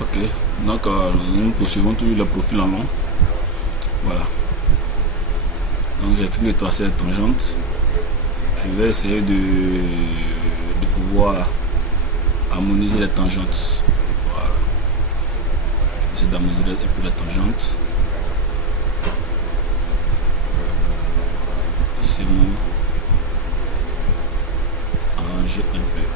Ok, donc nous poursuivons toujours le profil en long. Voilà. Donc j'ai fini de tracer les tangentes. Je vais essayer de pouvoir harmoniser les tangentes. Voilà. J'essaie d'harmoniser un peu les tangentes. C'est bon. Arranger un peu.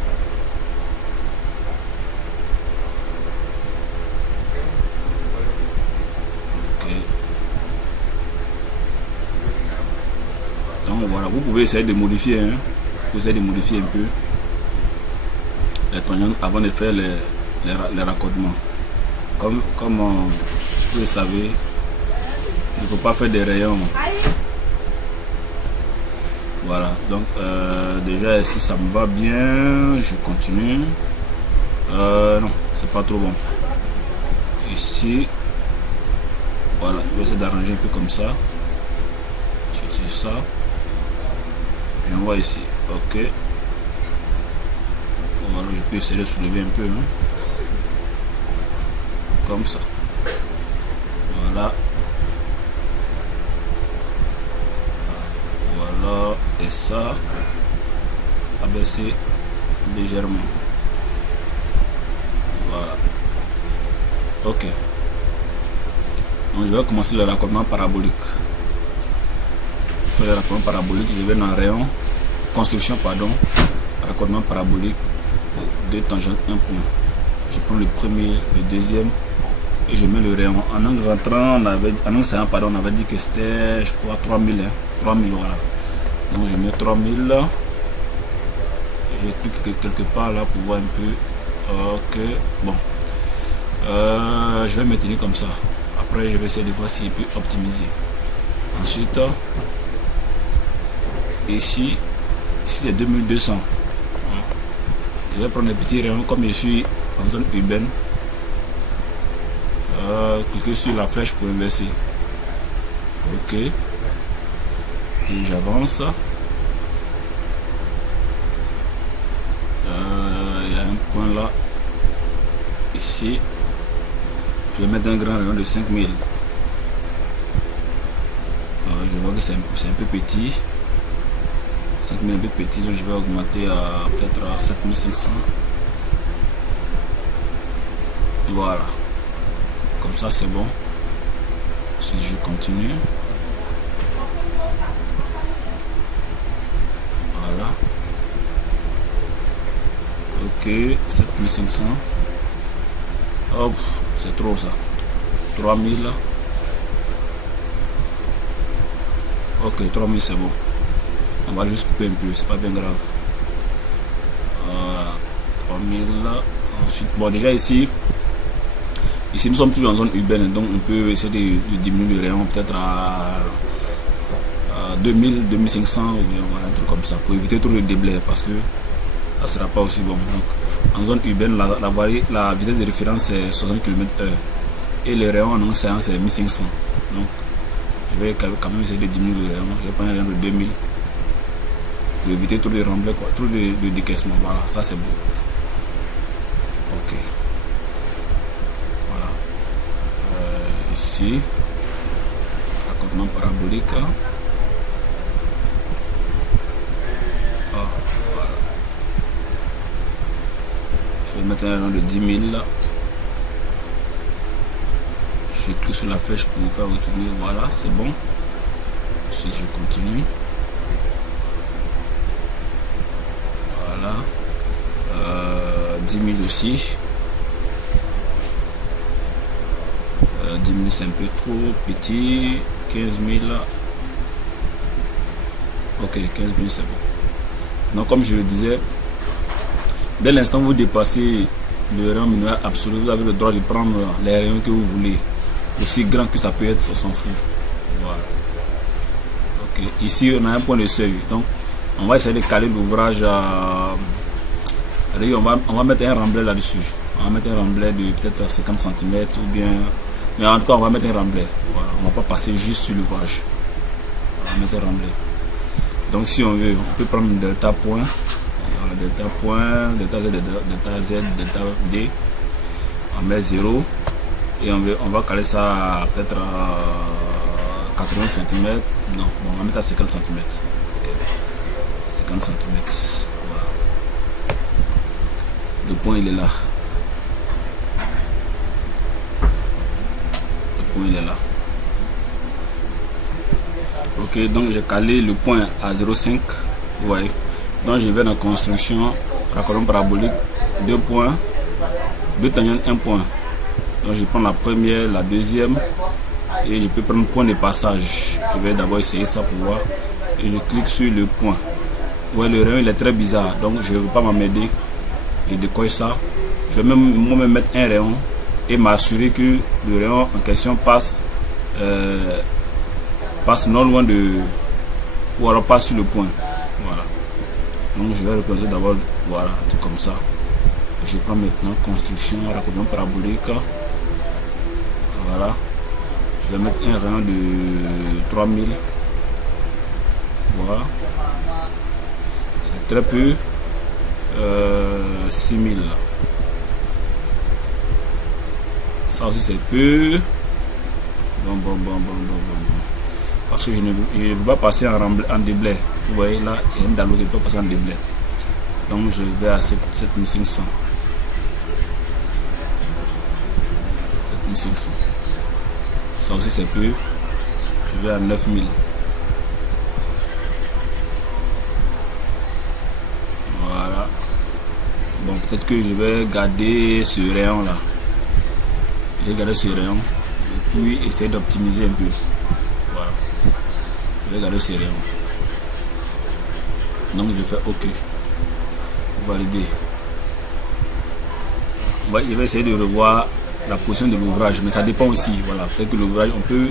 Donc voilà, vous pouvez essayer de modifier, hein. Vous essayez de modifier un peu les tangentes avant de faire les raccordements. Comme vous le savez, il ne faut pas faire des rayons. Voilà, donc déjà ici ça me va bien, je continue. Non, c'est pas trop bon. Ici, voilà, je vais essayer d'arranger un peu comme ça. J'utilise ça. J'envoie ici, ok. Voilà, je peux essayer de soulever un peu, hein. Comme ça. Voilà. Voilà, et ça, abaisser légèrement. Voilà. Ok. Donc je vais commencer le raccordement parabolique. Je fais le raccordement parabolique, je vais dans rayon, construction, pardon, raccordement parabolique, deux tangentes, un point. Je prends le premier, le deuxième, et je mets le rayon. En angle rentrant, en angle saillant, pardon, on avait dit que c'était, je crois, 3000, hein, 3000, voilà. Donc je mets 3000, je clique quelque part là pour voir un peu. Ok, bon. Je vais me tenir comme ça. Après, je vais essayer de voir s'il peut optimiser. Ensuite, ici c'est 2200. Je vais prendre des petits rayons comme je suis en zone urbaine. Cliquez sur la flèche pour inverser. Ok. Et j'avance. Il y a un point là. Ici. Je vais mettre un grand rayon de 5000. Je vois que c'est un peu petit. 5000 un peu petit, donc je vais augmenter à peut-être à 7500. Voilà. Comme ça c'est bon. Ensuite je continue. Voilà. Ok, 7500. Hop, c'est trop ça. 3000. Ok, 3000 c'est bon. On va juste couper un peu, c'est pas bien grave. 3000. Ensuite, bon, déjà ici nous sommes toujours en zone urbaine, donc on peut essayer de diminuer le rayon peut-être à 2000, 2500 ou bien voilà, un truc comme ça pour éviter trop de déblais parce que ça sera pas aussi bon. Donc, en zone urbaine, la vitesse de référence c'est 60 km/h et le rayon en séance c'est 1500. Donc, je vais quand même essayer de diminuer le rayon. Je vais prendre un rayon de 2000. Pour éviter tout de remblai, quoi, tout de décaissement. Voilà, ça c'est bon. Ok. Voilà. Ici, raccordement parabolique. Voilà. Je vais mettre un rang de 10 000. Je clique sur la flèche pour faire retourner. Voilà, c'est bon. Ensuite, je continue. Voilà. 10 000 aussi. 10 000 c'est un peu trop petit. 15 000. Ok, 15 000 c'est bon. Donc comme je le disais, dès l'instant où vous dépassez le rayon minimum absolu, vous avez le droit de prendre les rayons que vous voulez. Aussi grand que ça peut être, on s'en fout. Voilà. Ok, ici on a un point de seuil. Donc on va essayer de caler l'ouvrage à... On va mettre un remblai là-dessus. On va mettre un remblai de peut-être 50 cm ou bien... Mais en tout cas, on va mettre un remblai. Voilà. On va pas passer juste sur l'ouvrage. On va mettre un remblai. Donc si on veut, on peut prendre delta point. Voilà, delta point, delta Z, delta D. on met 0 et on va caler ça peut-être à 80 cm. Non, bon, on va mettre à 50 cm. Okay. 50 cm. Voilà. Le point il est là. Le point il est là. Ok, donc j'ai calé le point à 0,5. Vous voyez. Donc je vais dans construction, raccordement parabolique, 2 points, 2 tangentes, 1 point. Donc je prends la première, la deuxième et je peux prendre point de passage. Je vais d'abord essayer ça pour voir et je clique sur le point. Ouais, le rayon il est très bizarre, donc je ne veux pas m'emmerder. Je décolle ça. Je vais même moi-même mettre un rayon et m'assurer que le rayon en question passe non loin de, ou alors passe sur le point. Voilà. Donc je vais représenter d'abord, voilà, tout comme ça. Je prends maintenant construction, raccordement parabolique. Voilà. Je vais mettre un rayon de 3000. Voilà. C'est très peu. 6000. Ça aussi c'est peu. Bon. Parce que je ne veux pas passer en déblai. Vous voyez là, il y a une dalo qui peut passer en déblai. Donc je vais à 7500. 7500. Ça aussi c'est peu. Je vais à 9000. Voilà. Bon, peut-être que je vais garder ce rayon là. Je vais garder ce rayon. Et puis essayer d'optimiser un peu. Voilà. Je vais garder ce rayon. Donc je fais OK. Valider. Ouais, je vais essayer de revoir la position de l'ouvrage, mais ça dépend aussi. Voilà, peut-être que l'ouvrage, on peut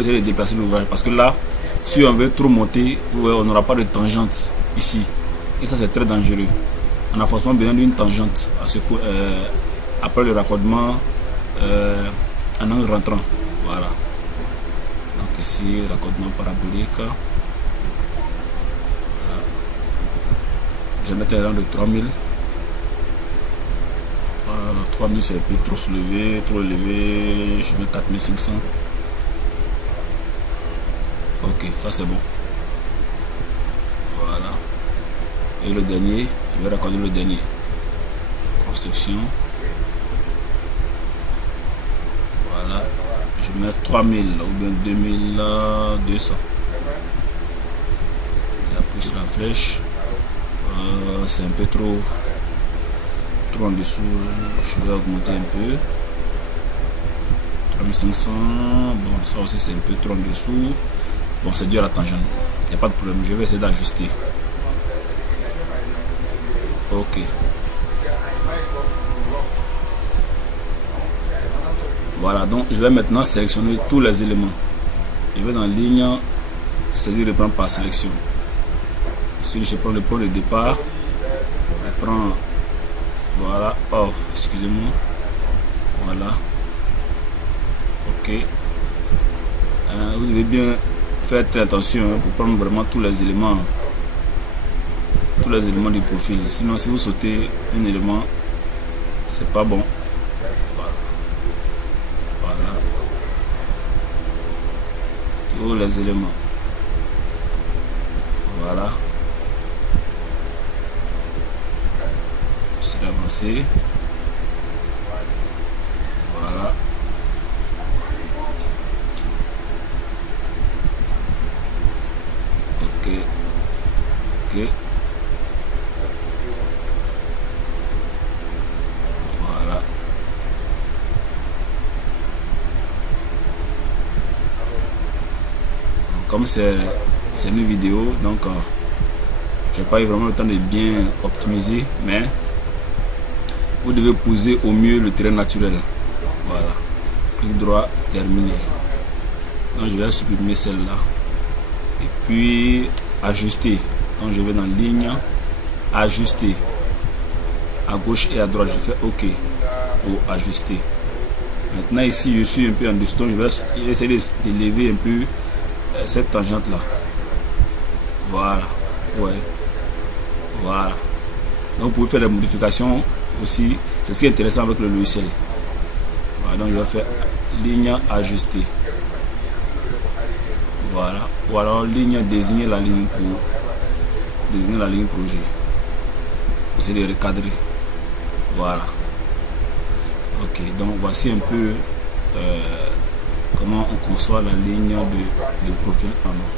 essayer de déplacer l'ouvrage parce que là, si on veut trop monter, ouais, on n'aura pas de tangente ici. Et ça, c'est très dangereux. On a forcément besoin d'une tangente à ce coup, après le raccordement en angle rentrant. Voilà. Donc ici, raccordement parabolique. Voilà. Je vais mettre un rang de 3000. 3000 c'est un peu trop soulevé, trop élevé. Je mets 4500. Ok, ça c'est bon. Voilà. Et le dernier, je vais raccorder le dernier. Construction. Voilà. Je mets 3000 ou bien 2200. Là, plus la flèche. C'est un peu trop en dessous. Je vais augmenter un peu. 3500. Bon, ça aussi c'est un peu trop en dessous. Bon, c'est dû à la tangente. Il n'y a pas de problème. Je vais essayer d'ajuster. Ok. Voilà, donc je vais maintenant sélectionner tous les éléments. Je vais dans ligne, saisir et prendre par sélection. Ici, je prends le point de départ. Je prends, voilà, off, excusez-moi. Voilà. Ok. Vous devez bien faire très attention pour prendre vraiment tous les éléments du profil. Sinon, si vous sautez un élément, c'est pas bon. Voilà. Tous les éléments. Voilà. C'est avancé. Voilà. Ok. Ok. Voilà. Comme c'est une vidéo, donc j'ai pas eu vraiment le temps de bien optimiser, mais vous devez poser au mieux le terrain naturel. Voilà. Clic droit, terminé. Donc je vais supprimer celle-là. Et puis ajuster. Donc je vais dans ligne, ajuster. À gauche et à droite, je fais OK pour ajuster. Maintenant ici, je suis un peu en dessous. Donc je vais essayer de lever un peu cette tangente là. Voilà. Ouais. Voilà. Donc vous pouvez faire des modifications aussi. C'est ce qui est intéressant avec le logiciel. Donc je vais faire ligne ajustée. Voilà. Ou alors ligne, désigner la ligne pour désigner la ligne projet. Essayer de recadrer. Voilà. Ok, donc voici un peu comment on conçoit la ligne de profil en haut.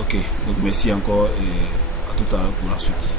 Ok, donc merci encore et à tout à l'heure pour la suite.